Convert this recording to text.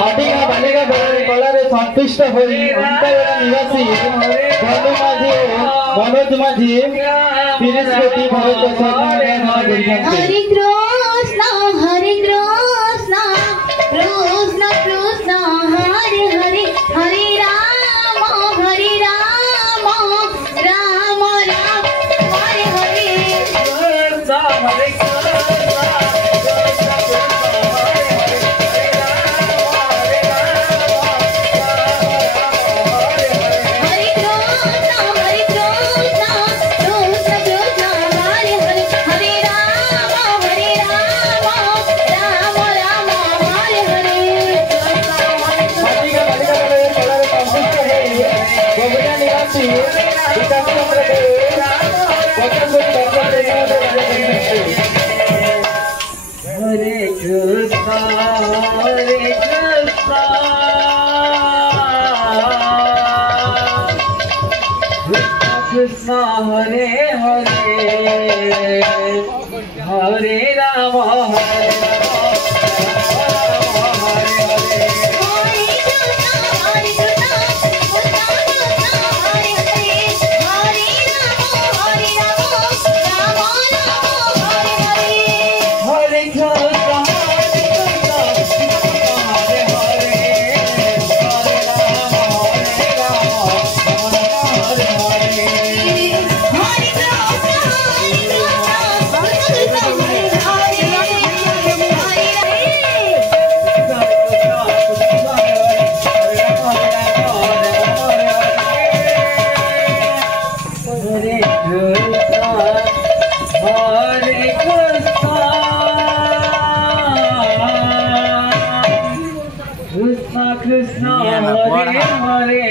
মাটিকা বালিকা কলারে সন্তুষ্ট হই অন্তরের নিবাসী ধনু মাঝি ও মনোজ মাঝি 30 কোটি ভরত হরে কৃষ্ণ হরে কৃষ্ণ কৃষ্ণ কৃষ্ণ হরে হরে হরে রাম রাম রাম হরে Hare Krishna Hare Hare Hare Rama Hare Krishna Hare Hare